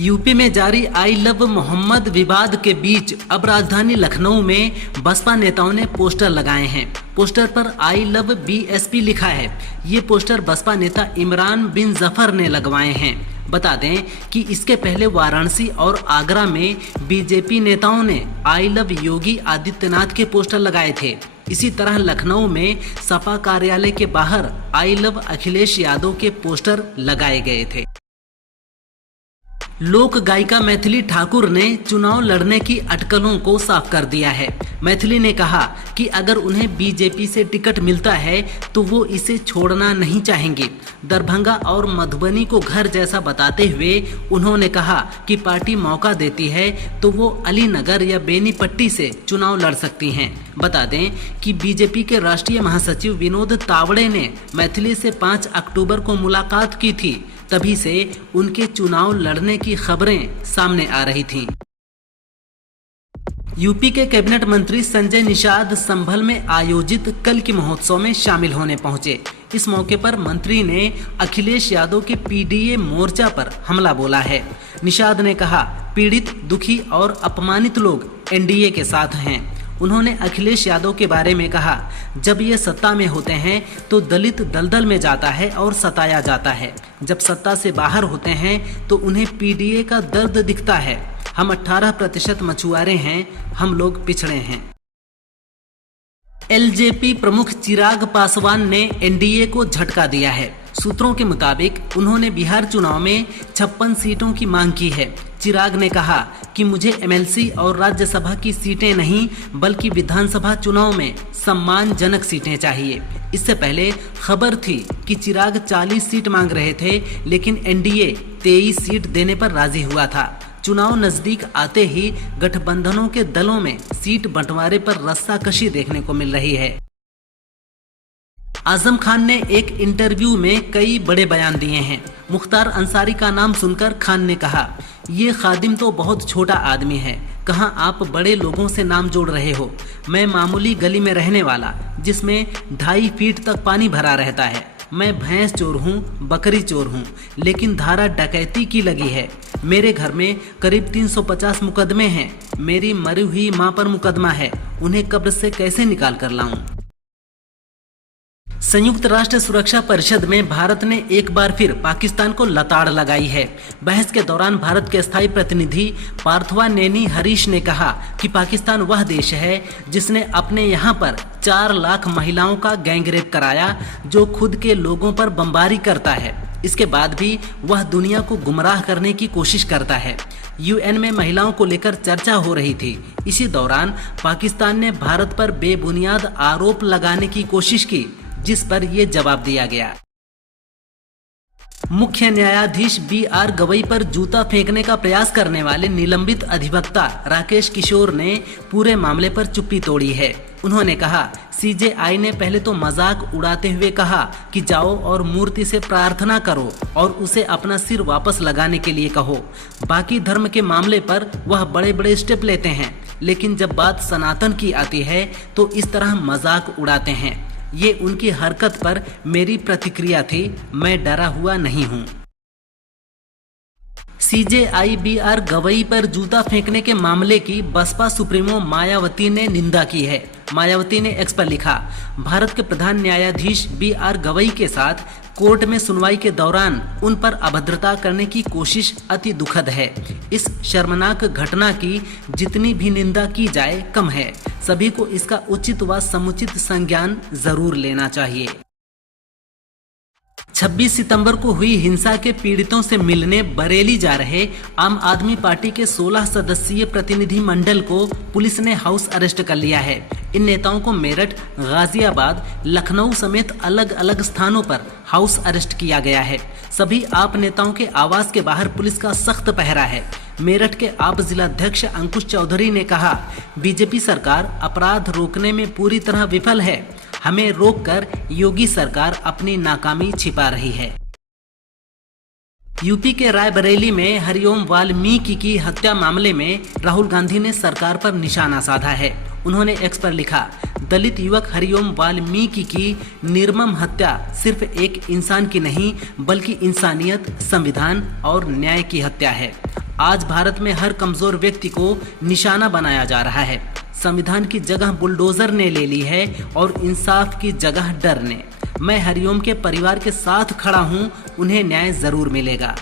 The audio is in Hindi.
यूपी में जारी आई लव मोहम्मद विवाद के बीच अब राजधानी लखनऊ में बसपा नेताओं ने पोस्टर लगाए हैं। पोस्टर पर आई लव बीएसपी लिखा है। ये पोस्टर बसपा नेता इमरान बिन जफर ने लगवाए हैं। बता दें कि इसके पहले वाराणसी और आगरा में बीजेपी नेताओं ने आई लव योगी आदित्यनाथ के पोस्टर लगाए थे। इसी तरह लखनऊ में सपा कार्यालय के बाहर आई लव अखिलेश यादव के पोस्टर लगाए गए थे। लोक गायिका मैथिली ठाकुर ने चुनाव लड़ने की अटकलों को साफ कर दिया है। मैथिली ने कहा कि अगर उन्हें बीजेपी से टिकट मिलता है तो वो इसे छोड़ना नहीं चाहेंगे। दरभंगा और मधुबनी को घर जैसा बताते हुए उन्होंने कहा कि पार्टी मौका देती है तो वो अलीनगर या बेनीपट्टी से चुनाव लड़ सकती हैं। बता दें कि बीजेपी के राष्ट्रीय महासचिव विनोद तावड़े ने मैथिली से 5 अक्टूबर को मुलाकात की थी। तभी से उनके चुनाव लड़ने की खबरें सामने आ रही थीं। यूपी के कैबिनेट मंत्री संजय निषाद संभल में आयोजित कल की महोत्सव में शामिल होने पहुंचे। इस मौके पर मंत्री ने अखिलेश यादव के पीडीए मोर्चा पर हमला बोला है। निषाद ने कहा, पीड़ित, दुखी और अपमानित लोग एनडीए के साथ हैं। उन्होंने अखिलेश यादव के बारे में कहा, जब ये सत्ता में होते हैं तो दलित दलदल में जाता है और सताया जाता है। जब सत्ता से बाहर होते हैं तो उन्हें पीडीए का दर्द दिखता है। हम 18% मछुआरे हैं, हम लोग पिछड़े हैं। एलजेपी प्रमुख चिराग पासवान ने एनडीए को झटका दिया है। सूत्रों के मुताबिक उन्होंने बिहार चुनाव में 56 सीटों की मांग की है। चिराग ने कहा कि मुझे एमएलसी और राज्यसभा की सीटें नहीं बल्कि विधानसभा चुनाव में सम्मानजनक सीटें चाहिए। इससे पहले खबर थी कि चिराग 40 सीट मांग रहे थे, लेकिन एनडीए 23 सीट देने पर राजी हुआ था। चुनाव नजदीक आते ही गठबंधनों के दलों में सीट बंटवारे पर रस्साकशी देखने को मिल रही है। आजम खान ने एक इंटरव्यू में कई बड़े बयान दिए हैं। मुख्तार अंसारी का नाम सुनकर खान ने कहा, ये खादिम तो बहुत छोटा आदमी है, कहाँ आप बड़े लोगों से नाम जोड़ रहे हो। मैं मामूली गली में रहने वाला जिसमें 2.5 फीट तक पानी भरा रहता है। मैं भैंस चोर हूँ, बकरी चोर हूँ, लेकिन धारा डकैती की लगी है। मेरे घर में करीब 350 मुकदमे हैं। मेरी मरी हुई माँ पर मुकदमा है, उन्हें कब्र से कैसे निकाल कर लाऊं। संयुक्त राष्ट्र सुरक्षा परिषद में भारत ने एक बार फिर पाकिस्तान को लताड़ लगाई है। बहस के दौरान भारत के स्थायी प्रतिनिधि पार्थवानेनी हरीश ने कहा कि पाकिस्तान वह देश है जिसने अपने यहाँ पर 4 लाख महिलाओं का गैंगरेप कराया, जो खुद के लोगों पर बमबारी करता है। इसके बाद भी वह दुनिया को गुमराह करने की कोशिश करता है। यूएन में महिलाओं को लेकर चर्चा हो रही थी। इसी दौरान पाकिस्तान ने भारत पर बेबुनियाद आरोप लगाने की कोशिश की, जिस पर यह जवाब दिया गया। मुख्य न्यायाधीश बीआर गवई पर जूता फेंकने का प्रयास करने वाले निलंबित अधिवक्ता राकेश किशोर ने पूरे मामले पर चुप्पी तोड़ी है। उन्होंने कहा, सीजेआई ने पहले तो मजाक उड़ाते हुए कहा कि जाओ और मूर्ति से प्रार्थना करो और उसे अपना सिर वापस लगाने के लिए कहो। बाकी धर्म के मामले पर वह बड़े बड़े स्टेप लेते हैं, लेकिन जब बात सनातन की आती है तो इस तरह मजाक उड़ाते हैं। ये उनकी हरकत पर मेरी प्रतिक्रिया थी, मैं डरा हुआ नहीं हूँ। सीजेआई बीआर गवई पर जूता फेंकने के मामले की बसपा सुप्रीमो मायावती ने निंदा की है। मायावती ने एक्स पर लिखा, भारत के प्रधान न्यायाधीश बीआर गवई के साथ कोर्ट में सुनवाई के दौरान उन पर अभद्रता करने की कोशिश अति दुखद है। इस शर्मनाक घटना की जितनी भी निंदा की जाए कम है। सभी को इसका उचित व समुचित संज्ञान जरूर लेना चाहिए। 26 सितंबर को हुई हिंसा के पीड़ितों से मिलने बरेली जा रहे आम आदमी पार्टी के 16 सदस्यीय प्रतिनिधि मंडल को पुलिस ने हाउस अरेस्ट कर लिया है। इन नेताओं को मेरठ, गाजियाबाद, लखनऊ समेत अलग अलग स्थानों पर हाउस अरेस्ट किया गया है। सभी आप नेताओं के आवास के बाहर पुलिस का सख्त पहरा है। मेरठ के आप जिलाध्यक्ष अंकुश चौधरी ने कहा, बीजेपी सरकार अपराध रोकने में पूरी तरह विफल है। हमें रोककर योगी सरकार अपनी नाकामी छिपा रही है। यूपी के रायबरेली में हरिओम वाल्मीकि की हत्या मामले में राहुल गांधी ने सरकार पर निशाना साधा है। उन्होंने एक्स पर लिखा, दलित युवक हरिओम वाल्मीकि की निर्मम हत्या सिर्फ एक इंसान की नहीं बल्कि इंसानियत, संविधान और न्याय की हत्या है। आज भारत में हर कमजोर व्यक्ति को निशाना बनाया जा रहा है। संविधान की जगह बुलडोजर ने ले ली है और इंसाफ की जगह डर ने। मैं हरिओम के परिवार के साथ खड़ा हूं, उन्हें न्याय जरूर मिलेगा।